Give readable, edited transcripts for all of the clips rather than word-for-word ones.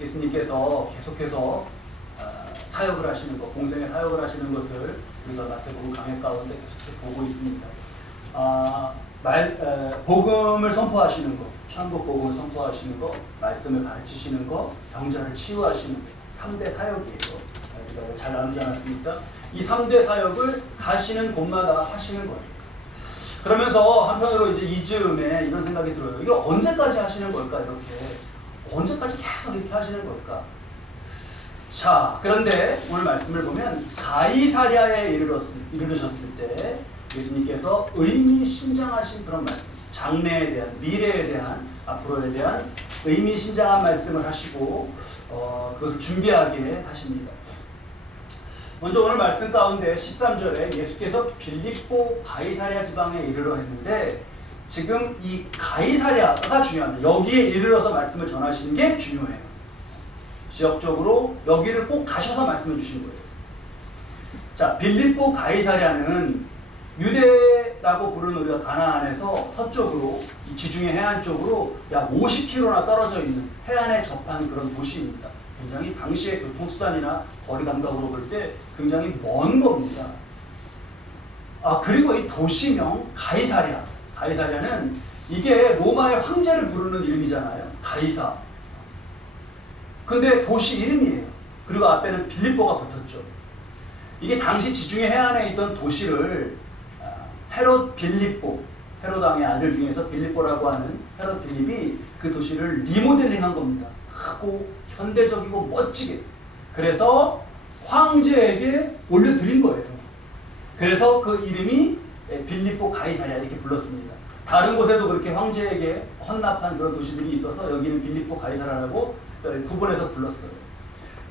예수님께서 계속해서 사역을 하시는 것, 공생의 사역을 하시는 것을 우리가 마태복음 강해 가운데 계속 보고 있습니다. 복음을 선포하시는 것, 천국 복음을 선포하시는 것, 말씀을 가르치시는 것, 병자를 치유하시는 것, 3대 사역이에요. 우리가 잘 나누지 않았습니까? 이 3대 사역을 가시는 곳마다 하시는 거예요. 그러면서 한편으로 이제 이 즈음에 이런 생각이 들어요. 이게 언제까지 하시는 걸까? 이렇게 언제까지 계속 이렇게 하시는 걸까? 자, 그런데 오늘 말씀을 보면 가이사랴에 이르르셨을 때 예수님께서 의미심장하신 그런 말씀, 장래에 대한, 미래에 대한, 앞으로에 대한 의미심장한 말씀을 하시고 그것을 준비하게 하십니다. 먼저 오늘 말씀 가운데 13절에 예수께서 빌립보 가이사랴 지방에 이르러 했는데, 지금 이 가이사랴가 중요합니다. 여기에 이르러서 말씀을 전하시는 게 중요해요. 지역적으로 여기를 꼭 가셔서 말씀을 주신 거예요. 자, 빌립보 가이사랴는 유대라고 부르는 우리가 가나안에서 서쪽으로, 이 지중해 해안 쪽으로 약 50km나 떨어져 있는 해안에 접한 그런 도시입니다. 굉장히 당시의 교통수단이나 거리 감각으로 볼 때 굉장히 먼 겁니다. 그리고 이 도시명 가이사랴. 가이사랴는 이게 로마의 황제를 부르는 이름이잖아요. 가이사. 근데 도시 이름이에요. 그리고 앞에는 빌립보가 붙었죠. 이게 당시 지중해 해안에 있던 도시를 헤롯 빌립보, 헤롯 왕의 아들 중에서 빌립보라고 하는 헤롯 빌립이 그 도시를 리모델링한 겁니다. 크고 현대적이고 멋지게. 그래서 황제에게 올려드린 거예요. 그래서 그 이름이 빌립보 가이사랴 이렇게 불렀습니다. 다른 곳에도 그렇게 황제에게 헌납한 그런 도시들이 있어서 여기는 빌립보 가이사랴라고 구분해서 불렀어요.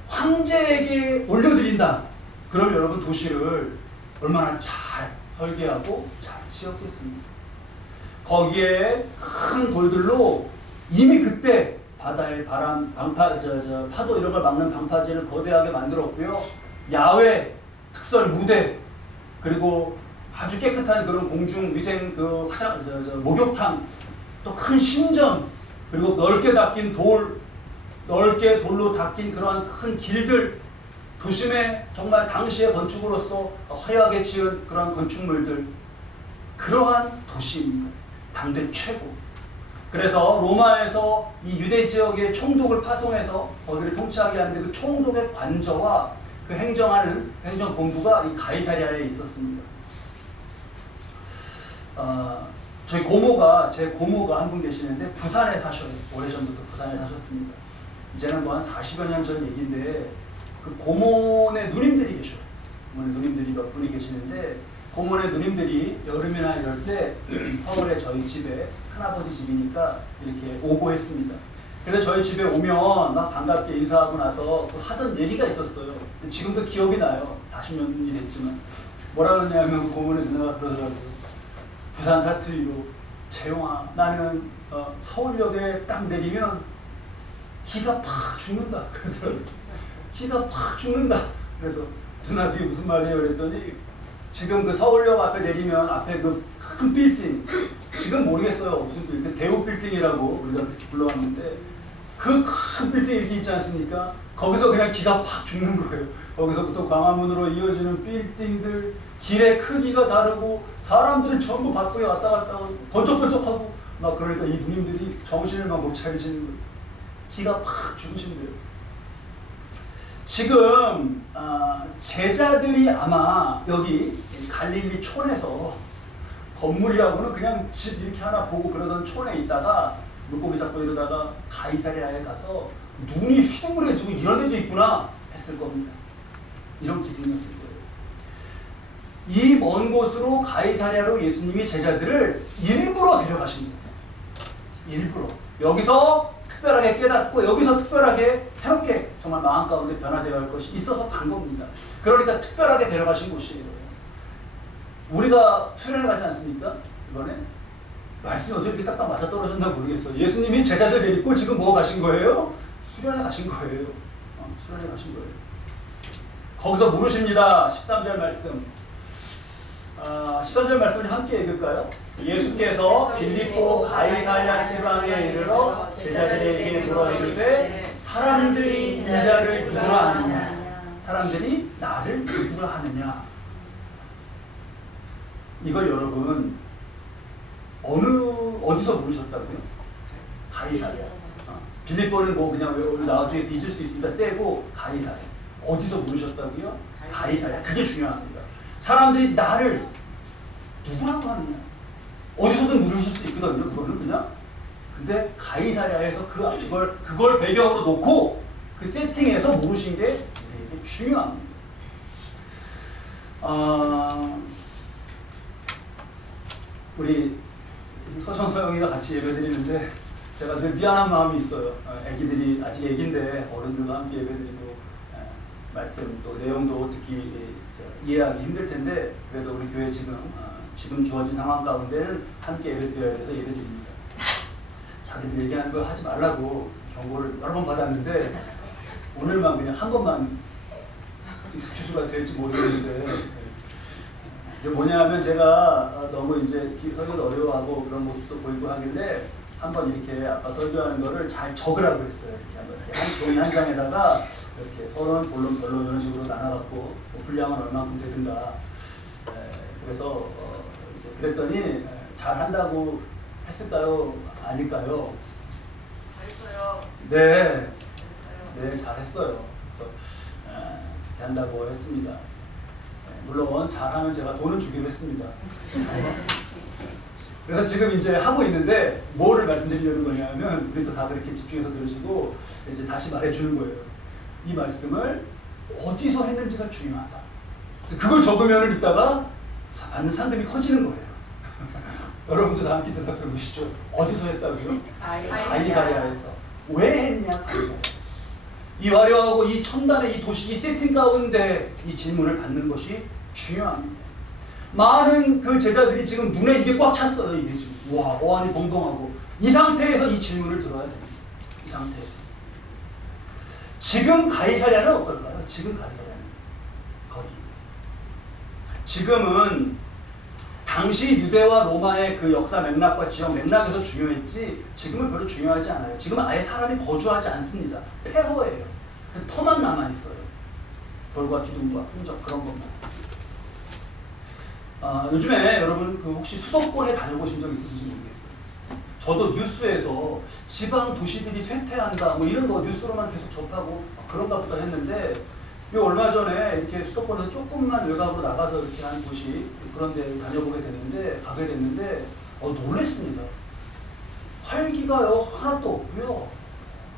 황제에게 올려드린다. 그럼 여러분 도시를 얼마나 잘 설계하고 잘 지었겠습니까? 거기에 큰 돌들로 이미 그때 바다의 바람, 파도 이런 걸 막는 방파제를 거대하게 만들었고요. 야외 특설 무대, 그리고 아주 깨끗한 그런 공중 위생 목욕탕, 또 큰 신전, 그리고 넓게 돌로 닦인 그러한 큰 길들, 도심에 정말 당시의 건축으로서 화려하게 지은 그러한 건축물들, 그러한 도시입니다. 당대 최고. 그래서 로마에서 이 유대 지역의 총독을 파송해서 거기를 통치하게 하는데 그 총독의 관저와 그 행정하는 행정본부가 이 가이사랴에 있었습니다. 제 고모가 한 분 계시는데 부산에 사셔요. 오래전부터 부산에 사셨습니다. 이제는 뭐 한 40여 년 전 얘기인데 그 고모네 누님들이 계셔요. 누님들이 몇 분이 계시는데 고모네 누님들이 여름이나 이럴 때 서울에 저희 집에, 큰아버지 집이니까 이렇게 오고 했습니다. 그래서 저희 집에 오면 막 반갑게 인사하고 나서 하던 얘기가 있었어요. 지금도 기억이 나요. 40년이 됐지만. 뭐라 그러냐면 고모네 누나가 그러더라고요. 부산 사투리로, 재용아, 나는 서울역에 딱 내리면 기가 팍 죽는다. 그러더라고요. 기가 팍 죽는다. 그래서 누나 그게 무슨 말이에요? 그랬더니 지금 그 서울역 앞에 내리면 앞에 그 큰 빌딩, 지금 모르겠어요. 무슨 빌딩, 그 대우 빌딩이라고 우리가 그렇게 불러왔는데 그 큰 빌딩 이렇게 있지 않습니까? 거기서 그냥 기가 팍 죽는 거예요. 거기서부터 광화문으로 이어지는 빌딩들, 길의 크기가 다르고 사람들은 전부 바쁘게 왔다 갔다 하고 번쩍번쩍하고 막 그러니까 이 누님들이 정신을 막 못 차리시는 거예요. 기가 팍 죽으신대요. 지금 제자들이 아마 여기 갈릴리 촌에서 건물이라고는 그냥 집 이렇게 하나 보고 그러던 촌에 있다가 물고기 잡고 이러다가 가이사랴에 가서 눈이 휘둥그레지고 이런 데도 있구나 했을 겁니다. 이런 기분이었을 거예요. 이 먼 곳으로 가이사랴로 예수님이 제자들을 일부러 데려가신 겁니다. 일부러. 여기서 특별하게 깨닫고 여기서 특별하게 새롭게 정말 마음 가운데 변화되어야 할 것이 있어서 간 겁니다. 그러니까 특별하게 데려가신 곳이에요. 우리가 수련회 가지 않습니까? 이번에 말씀이 어떻게 딱딱 맞아떨어졌나 모르겠어요. 예수님이 제자들 데리고 지금 뭐 가신 거예요? 수련회 가신 거예요. 수련회 가신 거예요. 거기서 물으십니다. 13절 말씀. 13절 말씀을 함께 읽을까요? 예수께서 빌립보 가이사랴 지방에 이르러 제자들에게 물어 이르되 사람들이 인자를 누구라 하느냐. 사람들이 나를 누구라 하느냐. 이걸 여러분 어디서 물으셨다고요? 가이사랴. 빌립보는 뭐 그냥 나중에 빚을 수 있으니까 떼고 가이사랴. 어디서 물으셨다고요? 가이사랴. 그게 중요합니다. 사람들이 나를 누구라고 하느냐. 어디서든 물으실 수 있거든요. 그거는 그냥. 근데 가이사랴에서 그걸 배경으로 놓고 그 세팅에서 물으신 게 되게 중요합니다. 우리 서정 서영이가 같이 예배드리는데 제가 늘 미안한 마음이 있어요. 애기들이 아직 애기인데 어른들과 함께 예배드리고 말씀 또 내용도 듣기 이해하기 힘들 텐데 그래서 우리 교회 지금 주어진 상황 가운데는 함께 예배드려야 돼서 예배드립니다. 자기들 얘기하는 거 하지 말라고 경고를 여러 번 받았는데 오늘만 그냥 한 번만 익스큐즈가 될지 모르겠는데 이게 뭐냐면 제가 너무 이제 설교도 어려워하고 그런 모습도 보이고 하길래 한번 이렇게 아까 설교하는 거를 잘 적으라고 했어요. 이렇게 한번 한 종이 한 장에다가 이렇게 서론, 본론, 변론 이런 식으로 나눠갖고 뭐 분량은 얼마큼 되든가. 그래서 이제 그랬더니 잘 한다고 했을까요? 아닐까요? 잘했어요. 네, 네 잘했어요. 그래서 한다고 했습니다. 물론 잘하면 제가 돈을 주기로 했습니다. 그래서 지금 이제 하고 있는데 뭐를 말씀드리려는 거냐면 우리 또 다 그렇게 집중해서 들으시고 이제 다시 말해주는 거예요. 이 말씀을 어디서 했는지가 중요하다. 그걸 적으면 이따가 받는 상금이 커지는 거예요. 여러분도 다 함께 대답해 보시죠. 어디서 했다고요? 가이사랴에서. 왜 했냐? 가이사랴. 이 화려하고 이 첨단의 이 도시, 이 세팅 가운데 이 질문을 받는 것이 중요합니다. 많은 그 제자들이 지금 눈에 이게 꽉 찼어요. 이게 지금 와 어안이 벙벙하고 이 상태에서 이 질문을 들어야 됩니다. 이 상태에서. 지금 가이사랴는 어떨까요? 지금 가이사랴는 거기. 지금은 당시 유대와 로마의 그 역사 맥락과 지역 맥락에서 중요했지 지금은 별로 중요하지 않아요. 지금은 아예 사람이 거주하지 않습니다. 폐허예요. 터만 남아있어요. 돌과 기둥과 흔적 그런 것만. 요즘에 여러분 그 혹시 수도권에 다녀보신 적 있으신지 모르겠어요. 저도 뉴스에서 지방 도시들이 쇠퇴한다 뭐 이런 거 뉴스로만 계속 접하고 그런가 보다 했는데 요 얼마 전에 이렇게 수도권에서 조금만 외곽으로 나가서 이렇게 한 곳이 그런 데 가게 됐는데 놀랬습니다. 활기가요 하나도 없고요.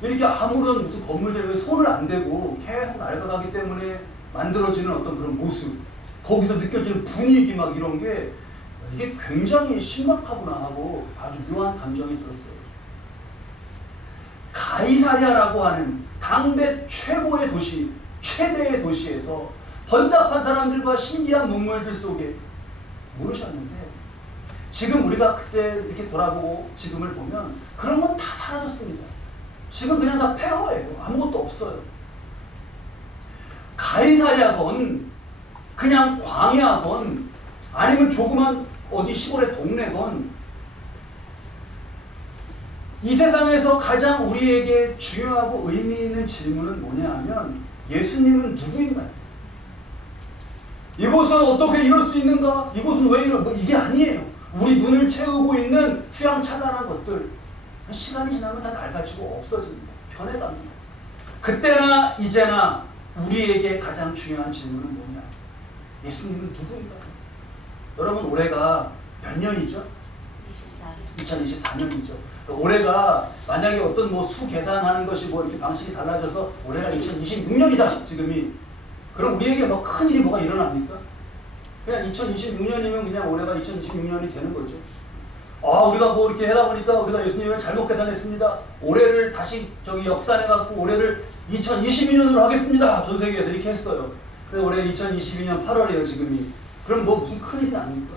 이렇게 아무런 무슨 건물들에 손을 안 대고 계속 낡아가기 때문에 만들어지는 어떤 그런 모습, 거기서 느껴지는 분위기 막 이런 게 이게 굉장히 심각하구나 하고 아주 묘한 감정이 들었어요. 가이사랴라고 하는 당대 최고의 도시, 최대의 도시에서 번잡한 사람들과 신기한 문물들 속에 물으셨는데 지금 우리가 그때 이렇게 돌아보고 지금을 보면 그런 건 다 사라졌습니다. 지금 그냥 다 폐허예요. 아무것도 없어요. 가이사랴건 그냥 광야건 아니면 조그만 어디 시골의 동네건 이 세상에서 가장 우리에게 중요하고 의미 있는 질문은 뭐냐 하면 예수님은 누구인가요? 이곳은 어떻게 이럴 수 있는가? 이곳은 왜 이래? 이게 아니에요. 우리 눈을 채우고 있는 휘황찬란한 것들 시간이 지나면 다 낡아지고 없어집니다. 변해갑니다. 그때나 이제나 우리에게 가장 중요한 질문은 뭐냐? 예수님은 누구인가요? 여러분 올해가 몇 년이죠? 2024년이죠. 올해가 만약에 어떤 뭐 수 계산하는 것이 뭐 이렇게 방식이 달라져서 올해가 2026년이다 지금이. 그럼 우리에게 뭐 큰 일이 뭐가 일어납니까? 그냥 2026년이면 그냥 올해가 2026년이 되는 거죠. 우리가 뭐 이렇게 하다 보니까 우리가 예수님을 잘못 계산했습니다. 올해를 다시 역산해갖고 올해를 2022년으로 하겠습니다. 전 세계에서 이렇게 했어요. 근데 올해 2022년 8월이에요 지금이. 그럼 뭐 무슨 큰일이 납니까?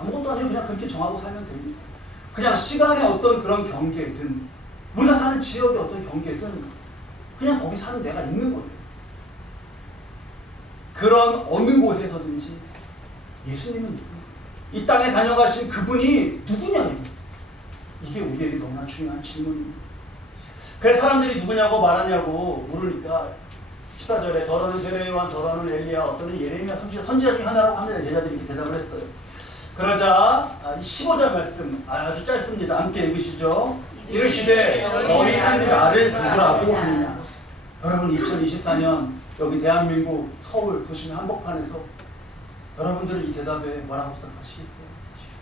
아무것도 아니고 그냥 그렇게 정하고 살면 됩니다. 그냥 시간의 어떤 그런 경계든 우리가 사는 지역의 어떤 경계든 그냥 거기 사는 내가 있는 거예요. 그런 어느 곳에서든지 예수님은 누구냐? 이 땅에 다녀가신 그분이 누구냐? 이게 우리에게 너무나 중요한 질문입니다. 그래서 사람들이 누구냐고 말하냐고 물으니까 14절에 더러는 세례요한, 더러는 엘리야, 어떠는 예레미야 선지자 중에 하나라고 합니다. 제자들이 이렇게 대답을 했어요. 그러자 15절 말씀 아주 짧습니다. 함께 읽으시죠. 이르시되 너희는 나를 누구라고 하느냐. 여러분 2024년 여기 대한민국 서울 도심 한복판에서 여러분들은 이 대답에 뭐라고 생각하시겠어요?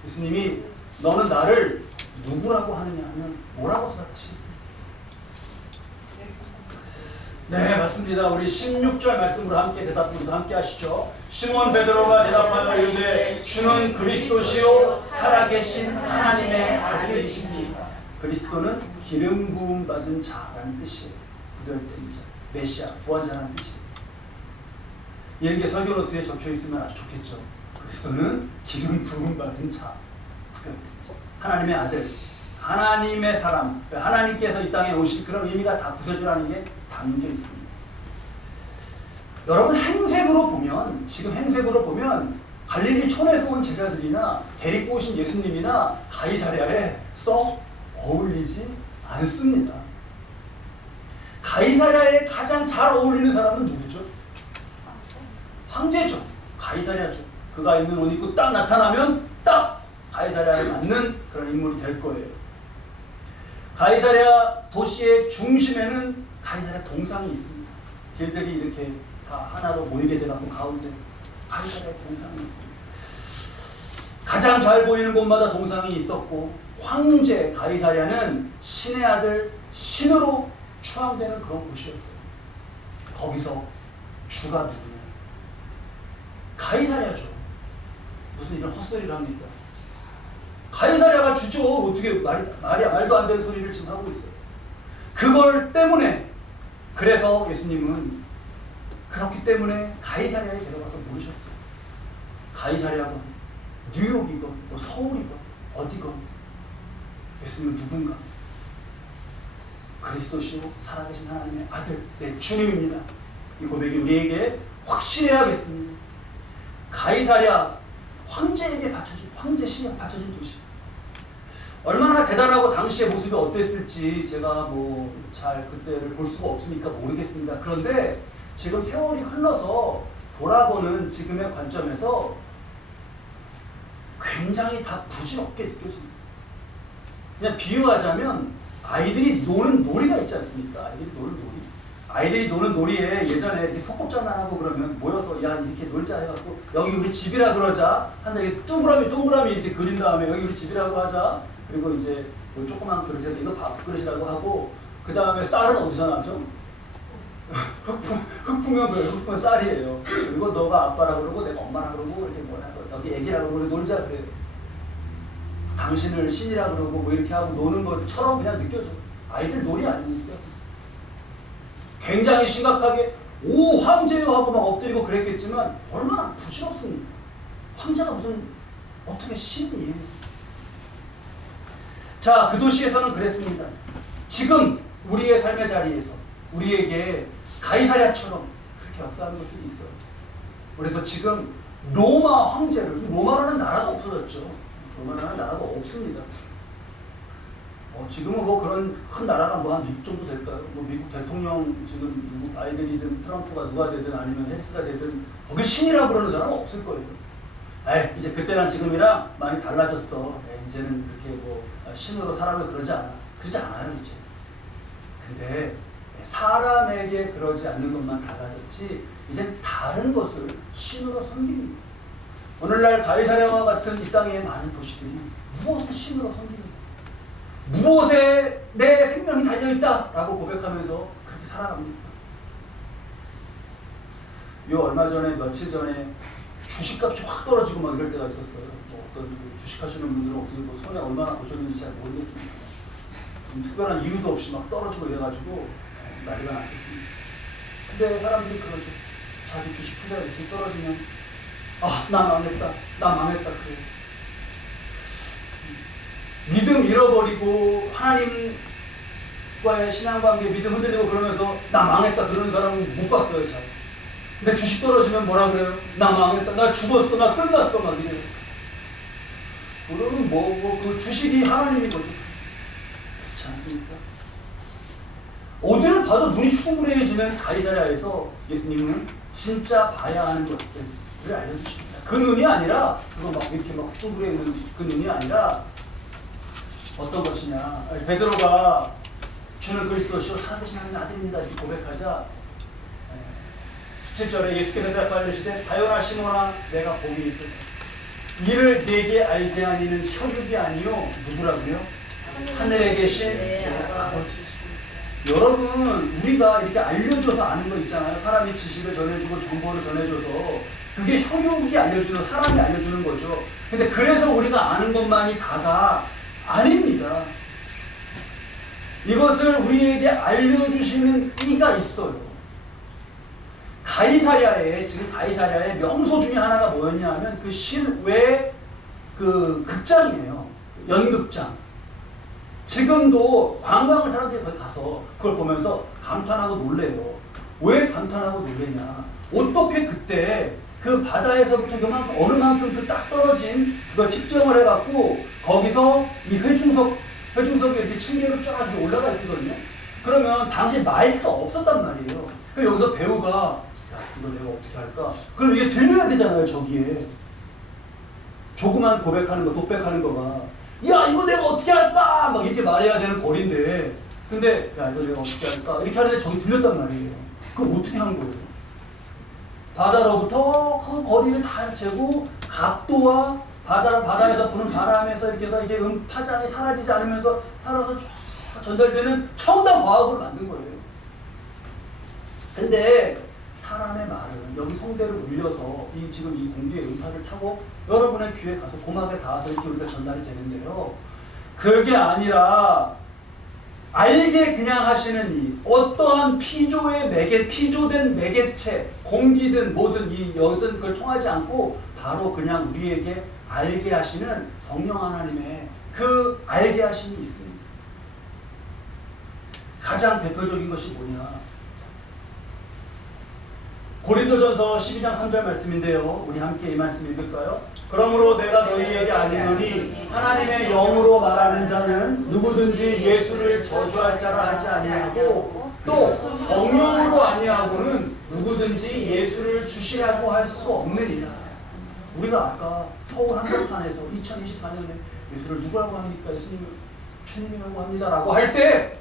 예수님이 너는 나를 누구라고 하느냐 하면 뭐라고 생각하시겠어요? 네, 맞습니다. 우리 16절 말씀으로 함께 대답으로 함께 하시죠. 시몬 베드로가 대답하여 이르되 주는 그리스도시요 살아계신 하나님의 아들이십니다. 그리스도는 기름 부음 받은 자라는 뜻이에요. 구별된 자, 메시아, 구원자라는 뜻이에요. 이런 게 설교 노트에 적혀 있으면 아주 좋겠죠. 그리스도는 기름 부음 받은 자, 구별된 자, 하나님의 아들, 하나님의 사람, 하나님께서 이 땅에 오신 그런 의미가 다 구세주라는 게 담겨 있습니다. 여러분 행색으로 보면 지금 행색으로 보면 갈릴리 촌에서 온 제자들이나 데리고 오신 예수님이나 가이사랴에 썩 어울리지 않습니다. 가이사랴에 가장 잘 어울리는 사람은 누구죠? 황제죠. 가이사랴죠. 그가 입는 옷 입고 딱 나타나면 딱 가이사랴에 맞는 그런 인물이 될 거예요. 가이사랴 도시의 중심에는 가이사랴 동상이 있습니다. 길들이 이렇게 다 하나로 모이게 되고 가운데 가이사랴 동상이 있습니다. 가장 잘 보이는 곳마다 동상이 있었고 황제 가이사랴는 신의 아들 신으로 추앙되는 그런 곳이었어요. 거기서 주가 누구냐? 가이사랴죠. 무슨 이런 헛소리를 합니까? 가이사랴가 주죠. 어떻게 말도 안 되는 소리를 지금 하고 있어요. 그걸 때문에 그래서 예수님은 그렇기 때문에 가이사랴에 데려가서 물으셨어요. 가이사랴가 뉴욕이건 뭐 서울이건 어디건 예수님은 누군가? 그리스도시요 살아계신 하나님의 아들, 내 주님입니다. 이 고백이 우리에게 확실해야겠습니다. 가이사랴 황제에게 바쳐진 황제 신이 바쳐진 도시. 얼마나 대단하고 당시의 모습이 어땠을지 제가 뭐 잘 그때를 볼 수가 없으니까 모르겠습니다. 그런데 지금 세월이 흘러서 돌아보는 지금의 관점에서 굉장히 다 부질없게 느껴집니다. 그냥 비유하자면 아이들이 노는 놀이가 있지 않습니까? 아이들이 노는 놀이에 예전에 이렇게 소꿉장난하고 그러면 모여서 야 이렇게 놀자 해갖고 여기 우리 집이라 그러자 한다 이렇게 동그라미 이렇게 그린 다음에 여기 우리 집이라고 하자. 그리고 이제 뭐 조그만 그릇에서 이거 밥그릇이라고 하고 그 다음에 쌀은 어디서 나죠? 흙풍면 그래요. 흙풍면 쌀이에요. 그리고 너가 아빠라 그러고 내가 엄마라 그러고 이렇게 뭐라 여기 애기라 그러고 놀자 그래요. 당신을 신이라 그러고 뭐 이렇게 하고 노는 것처럼 그냥 느껴져. 아이들 놀이 아닙니까? 굉장히 심각하게 오 황제요 하고 막 엎드리고 그랬겠지만 얼마나 부질없습니까? 황제가 무슨 어떻게 신이에요? 자, 그 도시에서는 그랬습니다. 지금 우리의 삶의 자리에서 우리에게 가이사랴처럼 그렇게 역사하는 것들이 있어요. 그래서 지금 로마 황제를, 로마라는 나라도 없어졌죠. 로마라는 나라가 없습니다. 지금은 뭐 그런 큰 나라가 뭐 한 미국 정도 될까요? 뭐 미국 대통령 지금 누구 바이든이든 트럼프가 누가 되든 아니면 헬스가 되든 거기 신이라고 그러는 사람은 없을 거예요. 이제 그때랑 지금이랑 많이 달라졌어. 이제는 그렇게 뭐 신으로 사람을 그러지 않아요 이제. 근데 사람에게 그러지 않는 것만 달라졌지 이제 다른 것을 신으로 섬깁니다. 오늘날 가이사랴와 같은 이 땅의 많은 도시들이 무엇을 신으로 섬깁니까? 무엇에 내 생명이 달려있다라고 고백하면서 그렇게 살아갑니다. 얼마 전에 며칠 전에 주식값이 확 떨어지고 막 이럴 때가 있었어요. 뭐 어떤 주식하시는 분들은 어떻게 뭐 손에 얼마나 보셨는지 잘 모르겠습니다. 좀 특별한 이유도 없이 막 떨어지고 이래가지고 난리가 났었습니다. 근데 사람들이 그러죠. 자기 주식 투자에 주식 떨어지면 나 망했다 그래요. 믿음 잃어버리고 하나님과의 신앙관계 믿음 흔들리고 그러면서 나 망했다 그러는 사람은 못 봤어요. 잘. 근데 주식 떨어지면 뭐라 그래요? 나 망했다, 나 죽었어, 나 끝났어 막 이래요. 그러면 그 주식이 하나님인 거죠. 그렇지 않습니까? 봐도 눈이 흉그레해지는 가이사랴에서 예수님은 진짜 봐야 하는 것들을 알려주십니다. 그 눈이 아니라 그거 막 이렇게 막 흉그레해지는 그 눈이 아니라 어떤 것이냐. 베드로가 주는 그리스도시요 살아계신 하나님의 아들입니다 이렇게 고백하자 17절에 예수께서 대답하여 이르시되 다요나 시몬아 내가 복이 있다. 이를 네게 알게 하니는 혈육이 아니요 누구라고요? 하늘에 계신 아버지. 여러분 우리가 이렇게 알려줘서 아는 거 있잖아요. 사람이 지식을 전해주고 정보를 전해줘서 그게 혈육이 알려주는 사람이 알려주는 거죠. 근데 그래서 우리가 아는 것만이 다가 아닙니다. 이것을 우리에게 알려주시는 이가 있어요. 지금 가이사랴의 명소 중에 하나가 뭐였냐면 그 실외 그 극장이에요. 연극장. 지금도 관광을 사람들이 거기 가서 그걸 보면서 감탄하고 놀래요. 왜 감탄하고 놀래냐? 어떻게 그때 그 바다에서부터 그만큼 어느 만큼 그 딱 떨어진 그걸 측정을 해갖고 거기서 이 회중석이 이렇게 층계로 쫙 이렇게 올라가 있거든요. 그러면 당시 마이크가 없었단 말이에요. 그럼 여기서 배우가 야 이거 내가 어떻게 할까? 그럼 이게 들려야 되잖아요. 저기에 조그만 고백하는 거, 독백하는 거가 야 이거 내가 어떻게 할까? 막 이렇게 말해야 되는 거리인데 근데 야 이거 내가 어떻게 할까? 이렇게 하는데 저기 들렸단 말이에요. 그럼 어떻게 하는 거예요? 바다로부터 그 거리를 다 재고 각도와 바다에서 부는 바람에서 이렇게 해서 이게 파장이 사라지지 않으면서 살아서 쫙 전달되는 첨단 과학을 만든 거예요. 근데 사람의 말은 여기 성대를 울려서 지금 이 공기의 음파를 타고 여러분의 귀에 가서 고막에 닿아서 이렇게 우리가 전달이 되는데요. 그게 아니라 알게 그냥 하시는 이 어떠한 피조된 매개체, 공기든 뭐든 이 여든 그걸 통하지 않고 바로 그냥 우리에게 알게 하시는 성령 하나님의 그 알게 하심이 있습니다. 가장 대표적인 것이 뭐냐? 고린도전서 12장 3절 말씀인데요. 우리 함께 이 말씀 읽을까요? 그러므로 내가 너희에게 알리노니 하나님의 영으로 말하는 자는 누구든지 예수를 저주할 자라 하지 아니하고 또 성령으로 아니하고는 누구든지 예수를 주시라고 할 수 없느니라. 우리가 아까 서울 한복판에서 2024년에 예수를 누구라고 합니까? 예수님을 주님이라고 합니다 라고 할 때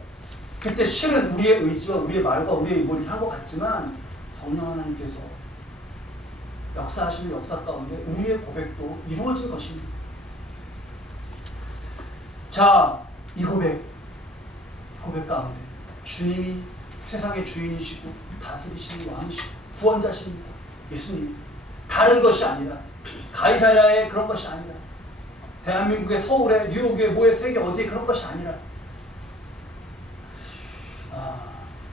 그때 실은 우리의 의지와 우리의 말과 우리의 뭐 이렇게 한 것 같지만 성령 하나님께서 역사하시는 역사 가운데 우리의 고백도 이루어진 것입니다. 자, 이 고백 가운데 주님이 세상의 주인이시고 다스리시는 왕이시고 구원자십니다. 예수님. 다른 것이 아니라 가이사랴의 그런 것이 아니라 대한민국의 서울에 뉴욕에 뭐에 세계 어디에 그런 것이 아니라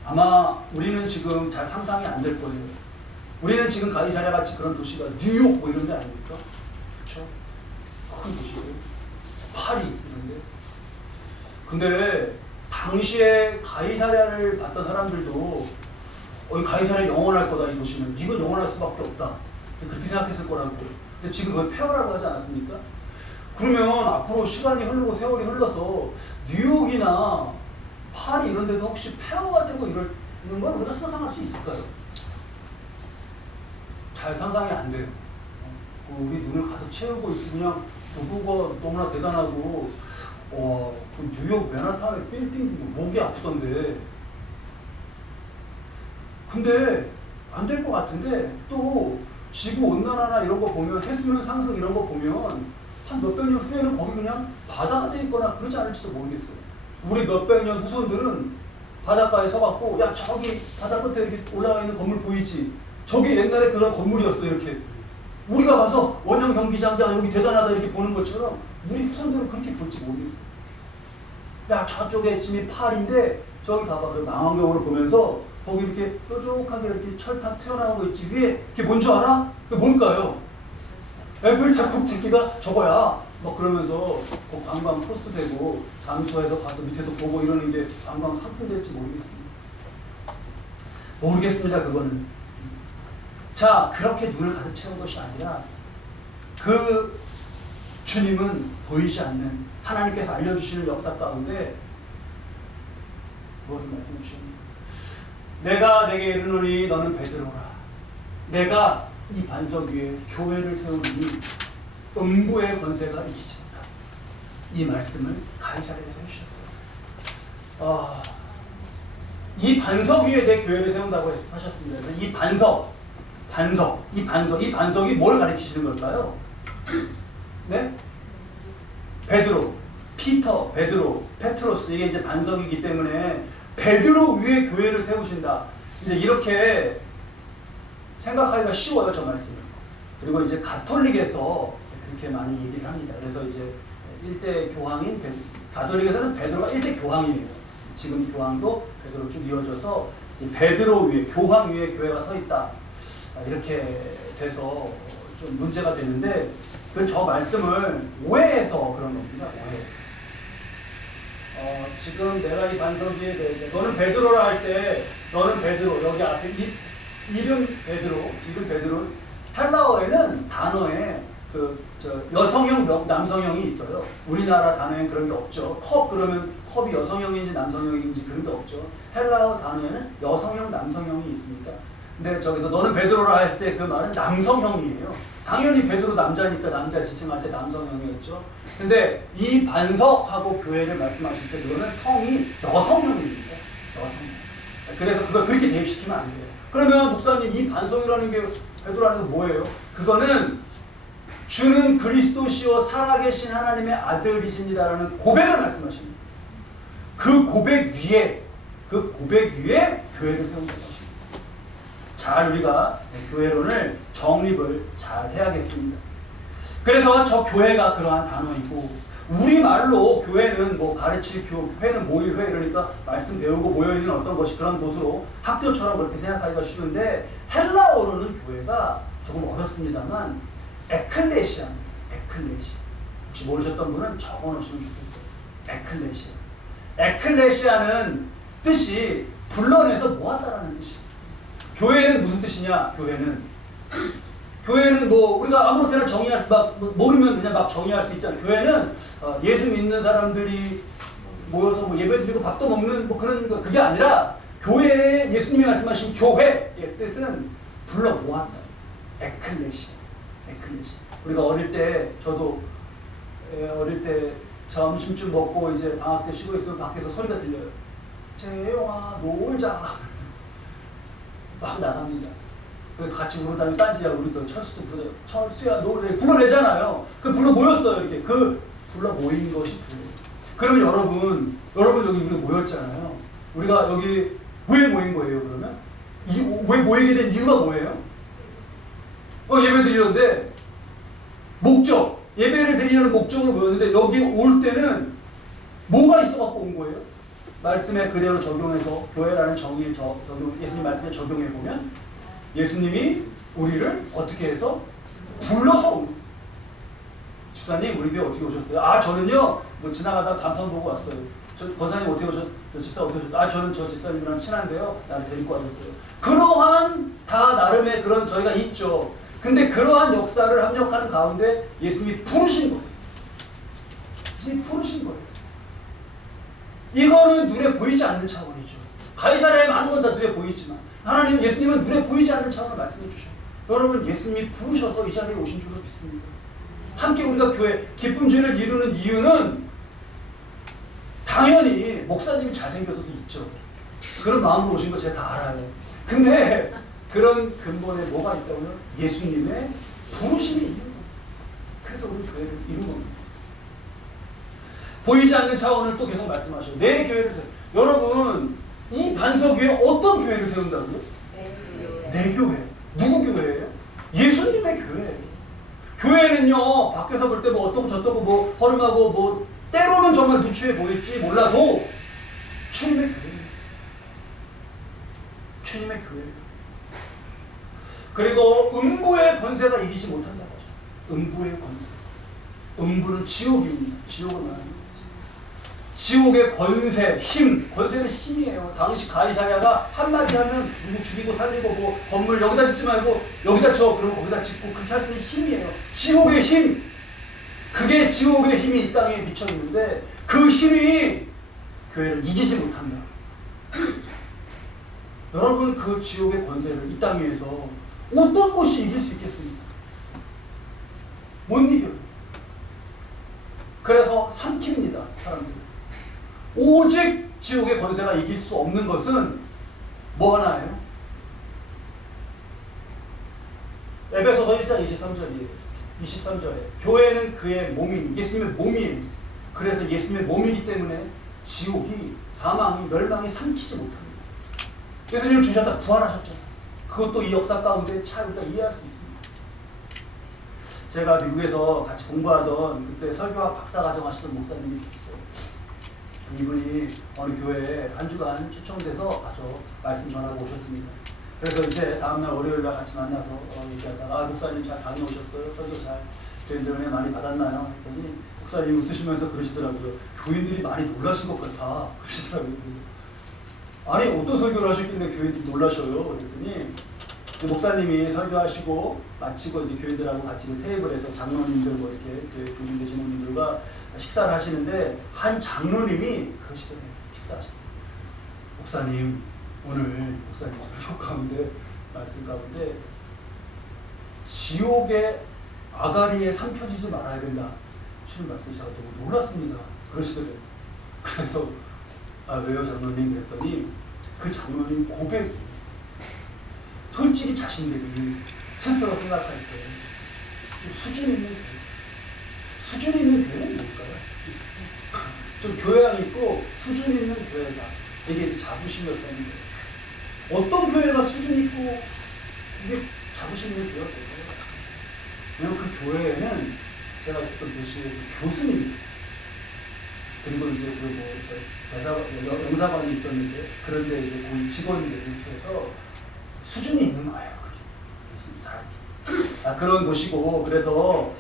아마 우리는 지금 잘 상상이 안 될 거예요. 우리는 지금 가이사랴 같이 그런 도시가 뉴욕 뭐 이런 데 아닙니까? 그렇죠? 큰 도시예요. 파리 이런 데. 근데 당시에 가이사랴를 봤던 사람들도 이 가이사랴 영원할 거다 이 도시는. 이건 영원할 수밖에 없다. 그렇게 생각했을 거라고. 근데 지금 그걸 폐허라고 하지 않았습니까? 그러면 앞으로 시간이 흐르고 세월이 흘러서 뉴욕이나 파리 이런 데도 혹시 폐허가 되고 이러는 건 우리가 상상할 수 있을까요? 잘 상상이 안 돼요. 우리 눈을 가득 채우고 있고 그냥 도구가 너무나 대단하고 그 뉴욕 맨하탄의 빌딩 목이 아프던데 근데 안 될 것 같은데 또 지구 온난화나 이런 거 보면 해수면 상승 이런 거 보면 한 몇백 년 후에는 거기 그냥 바다가 돼 있거나 그러지 않을지도 모르겠어요. 우리 몇백 년 후손들은 바닷가에 서갖고 야 저기 바다 끝에 이렇게 올라가 있는 건물 보이지? 저게 옛날에 그런 건물이었어 이렇게. 우리가 가서 원형 경기장 야 여기 대단하다 이렇게 보는 것처럼 우리 후손들은 그렇게 볼지 모르겠어요. 야 저쪽에 짐이 팔인데 저기 봐봐 그 망원경으로 보면서 거기 이렇게 뾰족하게 이렇게 철탑 튀어나오고 있지 위에 그게 뭔 줄 알아? 그게 뭘까요? 에펠탑 꼭대기가 저거야. 막 그러면서 그 관광 코스 되고 장소에서 가서 밑에도 보고 이러는 게 관광 상품 될지 모르겠습니다. 그거는. 자, 그렇게 눈을 가득 채운 것이 아니라 그 주님은 보이지 않는 하나님께서 알려주시는 역사 가운데 무엇을 말씀해 주십니까? 내가 내게 이르노니 너는 베드로라. 내가 이 반석 위에 교회를 세우니 음부의 권세가 이기지 못한다. 이 말씀을 가이사랴에서 해주셨어요. 이 반석 위에 내 교회를 세운다고 하셨습니다. 그래서 이 반석이 뭘 가리키시는 걸까요? 네? 베드로, 피터, 베드로, 페트로스, 이게 이제 반석이기 때문에 베드로 위에 교회를 세우신다. 이제 이렇게 생각하기가 쉬워요, 저 말씀을. 그리고 이제 가톨릭에서 그렇게 많이 얘기를 합니다. 그래서 이제 1대 교황인 가톨릭에서는 베드로가 1대 교황이에요. 지금 교황도 베드로 쭉 이어져서 베드로 위에, 교황 위에 교회가 서 있다. 이렇게 돼서 좀 문제가 되는데 저 말씀을 오해해서 그런 겁니다. 오해. 지금 내가 이 반석 위에 대해 너는 베드로라 할 때 너는 베드로 여기 앞에 이름 베드로 헬라어에는 단어에 여성형 남성형이 있어요. 우리나라 단어에는 그런 게 없죠. 컵 그러면 컵이 여성형인지 남성형인지 그런 게 없죠. 헬라어 단어에는 여성형 남성형이 있습니다. 근데 저기서 너는 베드로라 할 때 그 말은 남성형이에요. 당연히 베드로 남자니까 남자 지칭할 때 남성형이었죠. 근데 이 반석하고 교회를 말씀하실 때 그거는 성이 여성형입니다. 여성형. 그래서 그걸 그렇게 대입시키면 안 돼요. 그러면 목사님 이 반석이라는 게 베드로라는 게 뭐예요? 그거는 주는 그리스도시요 살아계신 하나님의 아들이십니다라는 고백을 말씀하십니다. 그 고백 위에 교회를 세운다는 것입니다. 잘 우리가 교회론을 정립을 잘 해야겠습니다. 그래서 저 교회가 그러한 단어이고 우리말로 교회는 뭐 가르칠 회는 모일회 이러니까 말씀 배우고 모여있는 어떤 것이 그런 곳으로 학교처럼 그렇게 생각하기가 쉬운데 헬라어로는 교회가 조금 어렵습니다만 에클레시아. 혹시 모르셨던 분은 적어놓으시면 좋겠어요. 에클레시아는 뜻이 불러내서 모았다라는 뜻이에요. 교회는 무슨 뜻이냐? 교회는 뭐 우리가 아무렇게나 정의할 모르면 그냥 막 정의할 수 있잖아요. 교회는 예수 믿는 사람들이 모여서 뭐 예배드리고 밥도 먹는 뭐 그런 거 그게 아니라 교회에 예수님이 말씀하신 교회의 뜻은 불러 모았다. 에클레시아. 우리가 어릴 때 저도 어릴 때 점심쯤 먹고 이제 방학 때 쉬고 있으면 밖에서 소리가 들려요. 재영아 놀자. 막 나갑니다. 그래서 같이 부르다니 딴지야 우리도 철수도 부르자. 철수야 노래 불러내잖아요. 그 불러 모였어요 이렇게. 그 불러 모인 것이 교회. 그러면 여러분 여기 우리가 모였잖아요. 우리가 여기 왜 모인 거예요 그러면? 왜 모이게 된 이유가 뭐예요? 예배 드리는데 예배를 드리려는 목적으로 모였는데 여기 올 때는 뭐가 있어갖고 온 거예요? 말씀에 그대로 적용해서 교회라는 정의에 예수님 말씀에 적용해 보면 예수님이 우리를 어떻게 해서 불러서 온 거예요. 집사님 우리 교회 어떻게 오셨어요? 저는요 뭐 지나가다 간판 보고 왔어요. 권사님 어떻게 오셨어요? 집사 어떻게 오셨어요? 저는 저 집사님이랑 친한데요. 나를 데리고 와줬어요. 그러한 다 나름의 그런 저희가 있죠. 근데 그러한 역사를 합력하는 가운데 예수님이 부르신 거예요. 이거는 눈에 보이지 않는 차원이죠. 가이사랴에 많은 건 다 눈에 보이지만 예수님은 눈에 보이지 않는 차원을 말씀해 주셔요. 여러분 예수님이 부르셔서 이 자리에 오신 줄로 믿습니다. 함께 우리가 교회 기쁨주의를 이루는 이유는 당연히 목사님이 잘생겨서 있죠. 그런 마음으로 오신 거 제가 다 알아요. 근데 그런 근본에 뭐가 있다고요? 예수님의 부르심이 있는 거예요. 그래서 우리 교회를 이룬 겁니다. 보이지 않는 차원을 또 계속 말씀하셔요. 내 교회를 여러분 이 반석 위에 어떤 교회를 세운다고요? 내 교회. 누구 교회예요? 예수님의 교회예요. 교회는요 밖에서 볼 때 뭐 어떻고 저떻고 뭐 허름하고 뭐 때로는 정말 누추해 보일지 몰라도 주님의 교회예요. 주님의 교회예요. 그리고 음부의 권세가 이기지 못한다고 하죠. 음부의 권세. 음부는 지옥입니다. 지옥을 말합니다. 지옥의 권세, 권세는 힘이에요. 당시 가이사랴가 한마디 하면 누구 죽이고 살리고 뭐 건물 여기다 짓지 말고 여기다 쳐 그러면 거기다 짓고 그렇게 할 수 있는 힘이에요. 지옥의 힘. 그게 지옥의 힘이 이 땅에 미쳐 있는데 그 힘이 교회를 이기지 못한다. 여러분 그 지옥의 권세를 이 땅 위에서 어떤 것이 이길 수 있겠습니까? 못 이겨요. 그래서 삼킵니다, 사람들. 오직 지옥의 권세가 이길 수 없는 것은 뭐 하나예요? 에베소서 1장 23절이에요. 23절에 교회는 그의 몸이 예수님의 몸이에요. 그래서 예수님의 몸이기 때문에 지옥이 사망이 멸망이 삼키지 못합니다. 예수님 주셨다 부활하셨잖아요. 그것도 이 역사 가운데 잘 우리가 이해할 수 있습니다. 제가 미국에서 같이 공부하던 그때 설교학 박사과정 하시던 목사님이 있었어요. 이분이 어느 교회에 한 주간 초청돼서 아주 말씀 전하고 오셨습니다. 그래서 이제 다음날 월요일날 같이 만나서 얘기하다가 목사님 잘 다녀오셨어요? 설교 잘 교인들 은혜 많이 받았나요? 했더니 목사님 웃으시면서 그러시더라고요. 교인들이 많이 놀라신 것 같아. 그러시더라고요. 그래서 아니 어떤 설교를 하셨길래 교인들이 놀라셔요? 그랬더니 목사님이 설교하시고 마치고 이제 교인들하고 같이 테이블에서 장로님들 뭐 이렇게 교회 중심대 직원님들과 식사를 하시는데 한 장로님이 그러시더래요. 식사하시는데 목사님 오늘 목사님 설교 가운데 말씀 가운데 지옥의 아가리에 삼켜지지 말아야 된다 하시는 말씀이 제가 너무 놀랐습니다. 그러시더래요. 그래서 아 왜요 장로님? 그랬더니 그 장로님 고백 솔직히 자신들이 스스로 생각할 때 좀 수준 있는 교회. 수준 있는 교회는 뭘까요? 좀 교양 있고 수준 있는 교회다. 이게 이제 자부심이었다는 거예요. 어떤 교회가 수준 있고 이게 자부심 있는 교회가 될까요? 왜냐면 그 교회에는 제가 듣던 교수의 교수님 그리고 이제 그 영사관이 있었는데 그런데 이제 거기 직원들 이렇게 해서 수준이 있는 거예요. 그런 곳이고 그래서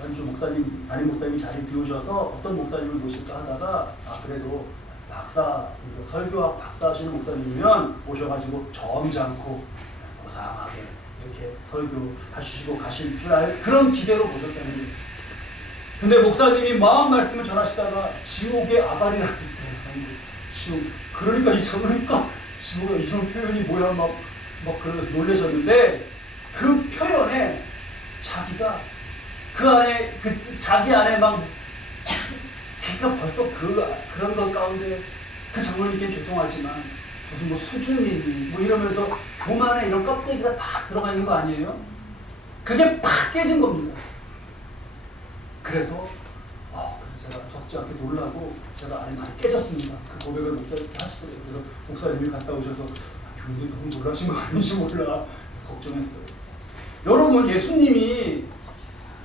한주 목사님 담임 목사님이 자리 비우셔서 어떤 목사님을 모실까 하다가 그래도 박사 설교학 박사 하시는 목사님이면 모셔가지고 점잖고 고상하게 이렇게 설교하시고 가실 줄 알 그런 기대로 모셨다는 거예요. 근데 목사님이 마음 말씀을 전하시다가 지옥의 아가리라는 지옥 그러니까 이 장로니까 지옥의 이런 표현이 뭐야 막 그러면서 놀라셨는데 그 표현에 자기가 그 안에 자기 안에 막 그러니까 벌써 그런 것 가운데 그 장로님께 죄송하지만 무슨 뭐 수준이니 뭐 이러면서 교만에 이런 껍데기가 다 들어가 있는 거 아니에요? 그게 팍 깨진 겁니다. 그래서 제가 적지 않게 놀라고 제가 안에 많이 깨졌습니다. 그 고백을 목사님께 하시더래요. 그래서 목사님이 갔다 오셔서 교인들 너무 놀라신 거 아닌지 몰라 걱정했어요. 여러분 예수님이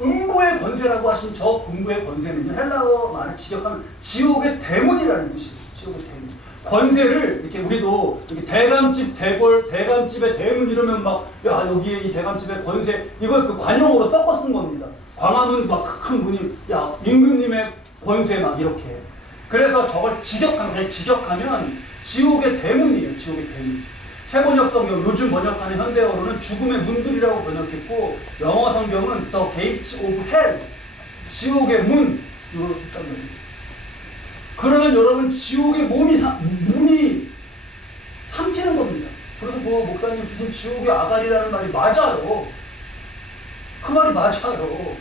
음부의 권세라고 하신 저 음부의 권세는요 헬라어 말을 직역하면 지옥의 대문이라는 뜻이에요. 지옥의 대문. 권세를 이렇게 우리도 이렇게 대감집 대궐 대감집의 대문 이러면 막 야 여기에 이 대감집의 권세 이걸 그 관용어로 섞어 쓴 겁니다. 광화문 막 큰 문이 야 임금님의 권세 막 이렇게. 그래서 저걸 직역하면 지옥의 대문이에요. 지옥의 대문. 세번역 성경 요즘 번역하는 현대어로는 죽음의 문들이라고 번역했고 영어 성경은 The Gates of Hell 지옥의 문 이거 그러면 여러분 지옥의 문이 삼키는 겁니다. 그래서 뭐 목사님 무슨 지옥의 아가리라는 말이 맞아요. 그 말이 맞아요.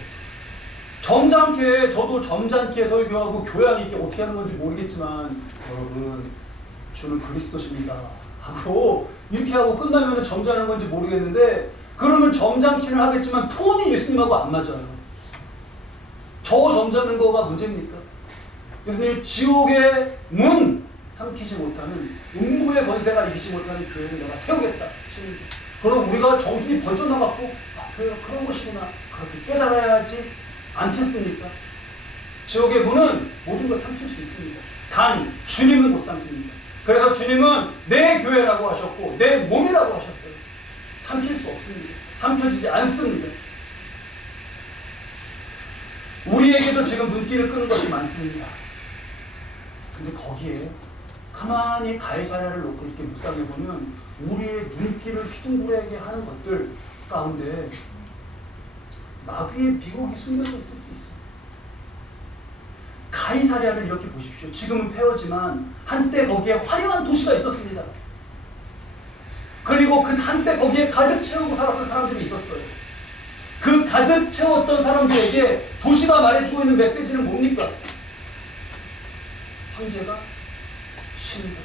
점잖게 저도 점잖게 설교하고 교양 있게 어떻게 하는 건지 모르겠지만 여러분 주는 그리스도십니다 하고 이렇게 하고 끝나면 점잖은 건지 모르겠는데 그러면 점잖기는 하겠지만 톤이 예수님하고 안 맞아요. 저 점잖은 거가 문제입니까? 예수님 지옥의 문 삼키지 못하는 음부의 권세가 이기지 못하는 교회를 내가 세우겠다. 그럼 우리가 정신이 번쩍 나갖고 교회가 그런 것이구나 그렇게 깨달아야 하지 않겠습니까? 지옥의 문은 모든 걸 삼킬 수 있습니다. 단 주님은 못 삼킵니다. 그래서 주님은 내 교회라고 하셨고 내 몸이라고 하셨어요. 삼킬 수 없습니다. 삼켜지지 않습니다. 우리에게도 지금 눈길을 끄는 것이 많습니다. 근데 거기에 가만히 가이사랴를 놓고 이렇게 묵상해보면 우리의 눈길을 휘둥그레게 하는 것들 가운데 마귀의 미혹이 숨겨져 있을 수 있어요. 가이사랴를 이렇게 보십시오. 지금은 폐허지만 한때 거기에 화려한 도시가 있었습니다. 그리고 그 한때 거기에 가득 채우고 살았던 사람들이 있었어요. 그 가득 채웠던 사람들에게 도시가 말해주고 있는 메시지는 뭡니까? 형제가 신다.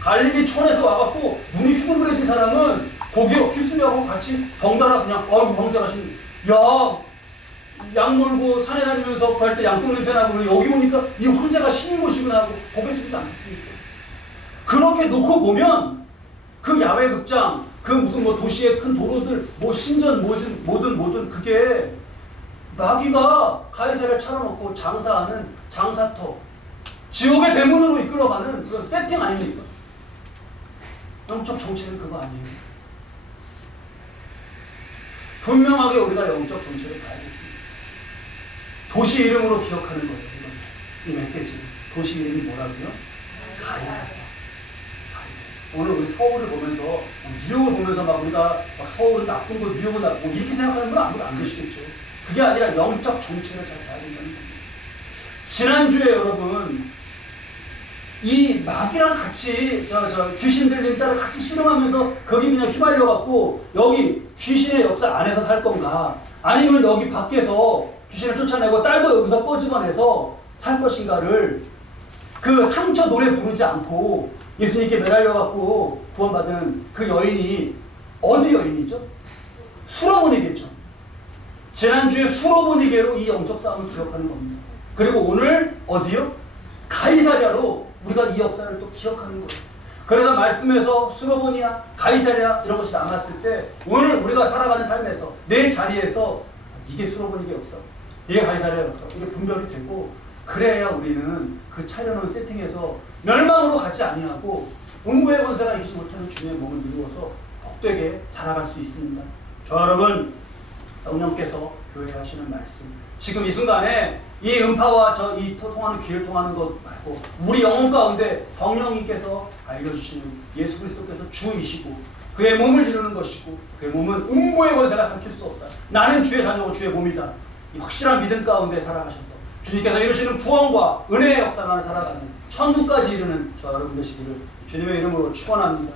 갈릴리 촌에서 와갖고 눈이 휘둥그레진 사람은 거기에 휘슬려하고 같이 덩달아 그냥 형제가 신. 야, 양 몰고 산에 다니면서 갈 때 양똥 냄새 나고 여기 오니까 이 황제가 신인 곳이구나 하고 고개 숙이지 않겠습니까? 그렇게 놓고 보면 그 야외 극장, 그 무슨 뭐 도시의 큰 도로들, 뭐 신전 뭐든 그게 마귀가 가이사를 차려놓고 장사하는 장사터, 지옥의 대문으로 이끌어가는 그런 세팅 아닙니까? 영적 정체는 그거 아니에요. 분명하게 우리가 영적 정체를 봐야겠습니다. 도시 이름으로 기억하는 거예요. 이 메시지. 도시 이름이 뭐라고요? 가이사. 오늘 우리 서울을 보면서 뉴욕을 보면서 막 우리가 막 서울은 나쁜 거, 뉴욕은 나쁜 거 이렇게 생각하는 분은 아무도 안 계시겠죠. 그게 아니라 영적 정체를 잘 봐야 된다는 겁니다. 지난주에 여러분 이 마귀랑 같이 귀신 들린 딸을 같이 실험하면서 거기 그냥 휘말려갖고 여기 귀신의 역사 안에서 살 건가 아니면 여기 밖에서 귀신을 쫓아내고 딸도 여기서 꺼집어내서 살 것인가를 그 상처 노래 부르지 않고 예수님께 매달려갖고 구원받은 그 여인이 어디 여인이죠? 수로보니게죠. 지난주에 수로보니게로 이 영적 싸움을 기억하는 겁니다. 그리고 오늘 어디요? 가이사랴로 우리가 이 역사를 또 기억하는 거예요. 그래서 말씀에서 수로보니아, 가이사랴 이런 것이 남았을 때 오늘 우리가 살아가는 삶에서 내 자리에서 이게 수로보니게 역사, 이게 가이사랴 역사, 이게 분별이 되고 그래야 우리는 그 차려놓은 세팅에서 멸망으로 가지 아니하고 음부의 권세가 이기지 못하는 주님의 몸을 이루어서 복되게 살아갈 수 있습니다. 저 여러분, 성령께서 교회에 하시는 말씀, 지금 이 순간에 이 음파와 이 통하는 귀를 통하는 것 말고 우리 영혼 가운데 성령님께서 알려주시는 예수 그리스도께서 주이시고 그의 몸을 이루는 것이고 그의 몸은 음부의 권세가 삼킬 수 없다. 나는 주의 자녀고 주의 몸이다. 이 확실한 믿음 가운데 살아가셔서 주님께서 이루시는 구원과 은혜의 역사만을 살아가는 천국까지 이르는 저 여러분 되시기를 주님의 이름으로 축원합니다.